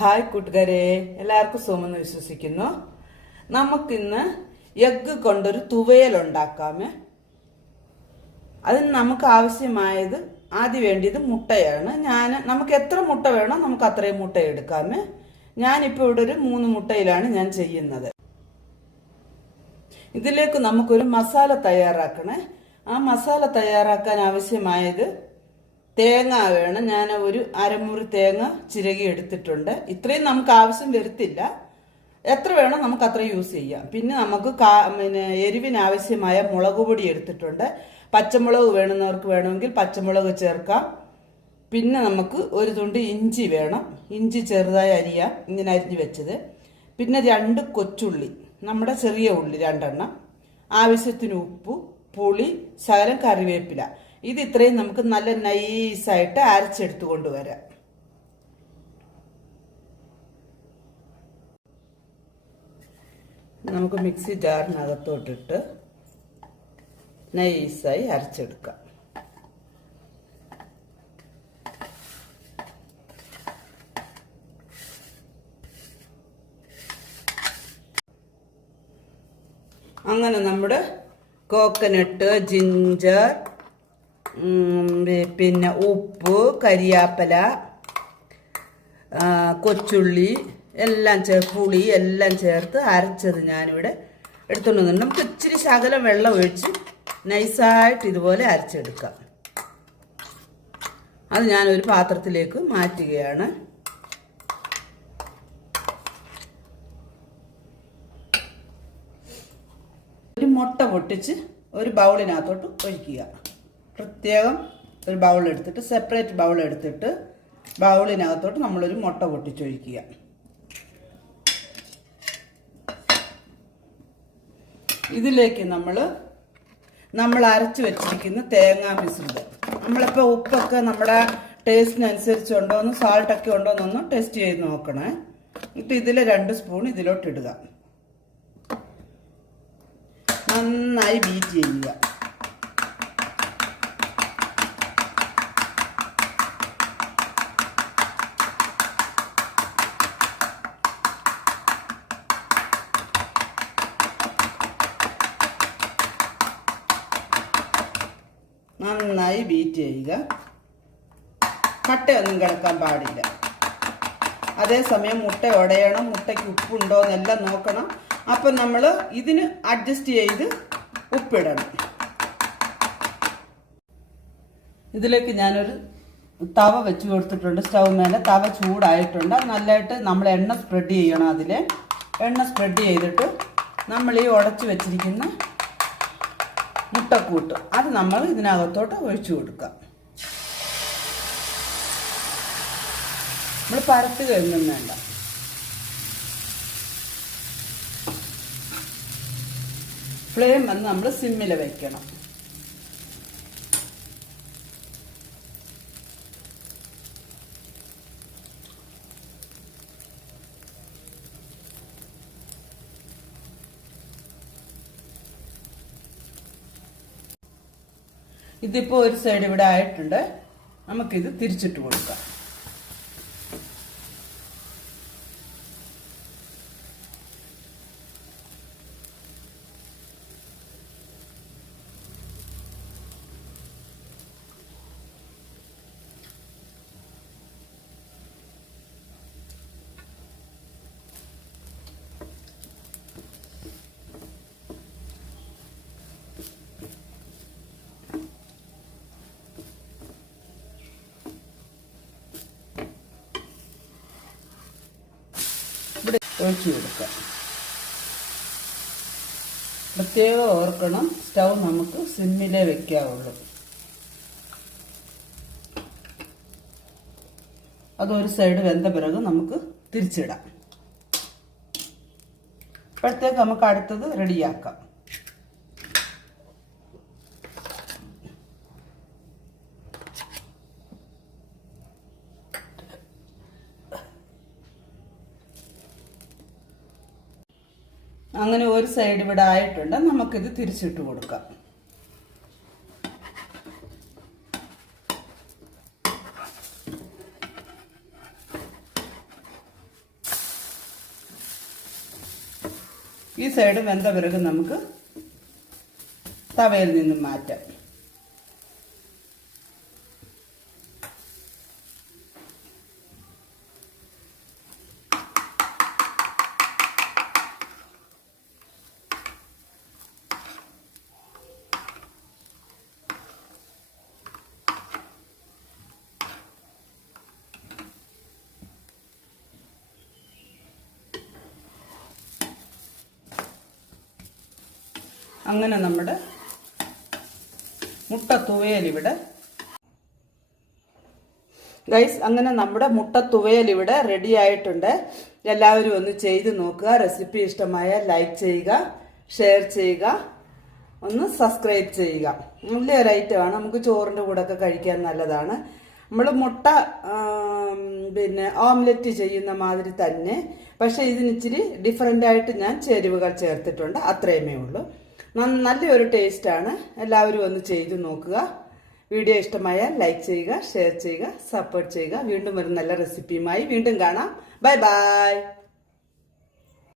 Hi കൂട്ടുകാരെ എല്ലാവർക്കും സുഖമെന്ന് വിശ്വസിക്കുന്നു. നമുക്കിന്ന് എഗ്ഗ് കൊണ്ടൊരു തുവയൽ ഉണ്ടാക്കാമേ അതിന് നമുക്ക് ആവശ്യമായത് ആദ്യം വേണ്ടിയത് മുട്ടയാണ്. ഞാൻ നമുക്ക് എത്ര മുട്ട വേണോ നമുക്ക് അത്രയും മുട്ട എടുക്കാമേ ഞാനിപ്പോൾ ഇവിടെ ഒരു മൂന്ന് മുട്ടയിലാണ് ഞാൻ ചെയ്യുന്നത്. ഇതിലേക്ക് നമുക്കൊരു മസാല തയ്യാറാക്കണേ. ആ മസാല തയ്യാറാക്കാൻ ആവശ്യമായത് തേങ്ങ വേണം. ഞാൻ ഒരു അരമുറി തേങ്ങ ചിരകി എടുത്തിട്ടുണ്ട്. ഇത്രയും നമുക്ക് ആവശ്യം വരത്തില്ല. എത്ര വേണം നമുക്ക് അത്ര യൂസ് ചെയ്യാം. പിന്നെ നമുക്ക് കാ പിന്നെ എരിവിനാവശ്യമായ മുളക് പൊടി എടുത്തിട്ടുണ്ട്. പച്ചമുളക് വേണമെന്നവർക്ക് വേണമെങ്കിൽ പച്ചമുളക് ചേർക്കാം. പിന്നെ നമുക്ക് ഒരു തുണ്ട് ഇഞ്ചി വേണം. ഇഞ്ചി ചെറുതായി അരിയാം ഇങ്ങനെ അരിഞ്ഞ് വെച്ചത്. പിന്നെ രണ്ട് കൊച്ചുള്ളി നമ്മുടെ ചെറിയ ഉള്ളി രണ്ടെണ്ണം. ആവശ്യത്തിന് ഉപ്പ് പുളി ശകലം കറിവേപ്പില. ഇത് ഇത്രയും നമുക്ക് നല്ല നൈസായിട്ട് അരച്ചെടുത്ത് കൊണ്ടുവരാം. നമുക്ക് മിക്സി ജാറിനകത്തോട്ടിട്ട് നൈസായി അരച്ചെടുക്കാം. അങ്ങനെ നമ്മുടെ കോക്കനട്ട് ജിഞ്ചർ പിന്നെ ഉപ്പ് കരിയാപ്പല കൊച്ചുള്ളി എല്ലാം ചേർ പുളി എല്ലാം ചേർത്ത് അരച്ചത് ഞാനിവിടെ എടുത്തുകൊണ്ട് വന്നിട്ടുണ്ട് നമുക്ക് ഇച്ചിരി ശകലം വെള്ളം ഒഴിച്ച് നൈസായിട്ട് ഇതുപോലെ അരച്ചെടുക്കാം. അത് ഞാനൊരു പാത്രത്തിലേക്ക് മാറ്റുകയാണ്. ഒരു മുട്ട പൊട്ടിച്ച് ഒരു ബൗളിനകത്തോട്ട് ഒഴിക്കുക. പ്രത്യേകം ഒരു ബൗൾ എടുത്തിട്ട് സെപ്പറേറ്റ് ബൗൾ എടുത്തിട്ട് ബൗളിനകത്തോട്ട് നമ്മളൊരു മുട്ട പൊട്ടിച്ചൊഴിക്കുക. ഇതിലേക്ക് നമ്മൾ നമ്മൾ അരച്ച് വെച്ചിരിക്കുന്ന തേങ്ങാ മിശ്രിതം. നമ്മളിപ്പോൾ ഉപ്പൊക്കെ നമ്മുടെ ടേസ്റ്റിനനുസരിച്ച് ഉണ്ടോയെന്ന് സാൾട്ടൊക്കെ ഉണ്ടോയെന്നൊന്ന് ടേസ്റ്റ് ചെയ്ത് നോക്കണേ. എന്നിട്ട് ഇതിൽ രണ്ട് സ്പൂൺ ഇതിലോട്ട് ഇടുക. നന്നായി ബീറ്റ് ചെയ്യുക. നന്നായി ബീറ്റ് ചെയ്യുക. മട്ടയൊന്നും കിടക്കാൻ പാടില്ല. അതേസമയം മുട്ട ഉടയണം മുട്ടയ്ക്ക് ഉപ്പുണ്ടോ എന്നെല്ലാം നോക്കണം. അപ്പം നമ്മൾ ഇതിന് അഡ്ജസ്റ്റ് ചെയ്ത് ഉപ്പിടണം. ഇതിലേക്ക് ഞാനൊരു തവ വെച്ച് കൊടുത്തിട്ടുണ്ട്. സ്റ്റൗ മേലെ തവ ചൂടായിട്ടുണ്ട്. നല്ലതായിട്ട് നമ്മൾ എണ്ണ സ്പ്രെഡ് ചെയ്യണം അതിൽ എണ്ണ സ്പ്രെഡ് ചെയ്തിട്ട് നമ്മൾ ഈ ഉടച്ച് വെച്ചിരിക്കുന്ന മുട്ടക്കൂട്ട് അത് നമ്മൾ ഇതിനകത്തോട്ട് ഒഴിച്ചു കൊടുക്കാം നമ്മൾ പരത്തുകയൊന്നും വേണ്ട. ഫ്ലെയിം വന്ന് നമ്മൾ സിമ്മിൽ വെക്കണം. ഇതിപ്പോൾ ഒരു സൈഡ് ഇവിടെ ആയിട്ടുണ്ട്. നമുക്കിത് തിരിച്ചിട്ട് കൊടുക്കാം ഇവിടെ ഒഴിച്ചു കൊടുക്കാം പ്രത്യേകം ഓർക്കണം സ്റ്റൗ നമുക്ക് സിമ്മിലേ വെക്കാവുള്ളൂ. അതൊരു സൈഡ് വെന്ത പിറക് നമുക്ക് തിരിച്ചിടാം. ഇപ്പോഴത്തേക്ക് നമുക്ക് അടുത്തത് റെഡിയാക്കാം. അങ്ങനെ ഒരു സൈഡ് ഇവിടെ ആയിട്ടുണ്ട്. നമുക്കിത് തിരിച്ചിട്ട് കൊടുക്കാം. ഈ സൈഡ് വെന്ത പിറകും നമുക്ക് തവയിൽ നിന്നും മാറ്റാം. അങ്ങനെ നമ്മുടെ മുട്ട തുവയൽ ഇവിടെ. ഗൈസ് അങ്ങനെ നമ്മുടെ മുട്ട തുവയൽ ഇവിടെ റെഡി ആയിട്ടുണ്ട്. എല്ലാവരും ഒന്ന് ചെയ്ത് നോക്കുക. റെസിപ്പി ഇഷ്ടമായ ലൈക്ക് ചെയ്യുക ഷെയർ ചെയ്യുക ഒന്ന് സബ്സ്ക്രൈബ് ചെയ്യുക. നല്ലൊരു ഐറ്റമാണ് നമുക്ക് ചോറിന്റെ കൂടെ ഒക്കെ കഴിക്കാൻ നല്ലതാണ്. നമ്മൾ മുട്ട പിന്നെ ഓംലെറ്റ് ചെയ്യുന്ന മാതിരി തന്നെ. പക്ഷേ ഇതിന് ഇച്ചിരി ഡിഫറെന്റ് ആയിട്ട് ഞാൻ ചേരുവകൾ ചേർത്തിട്ടുണ്ട്. അത്രയുമേ ഉള്ളൂ. നല്ലൊരു ടേസ്റ്റാണ്. എല്ലാവരും ഒന്ന് ചെയ്തു നോക്കുക. വീഡിയോ ഇഷ്ടമായാൽ ലൈക്ക് ചെയ്യുക ഷെയർ ചെയ്യുക സപ്പോർട്ട് ചെയ്യുക. വീണ്ടും ഒരു നല്ല റെസിപ്പിയുമായി വീണ്ടും കാണാം. Bye bye.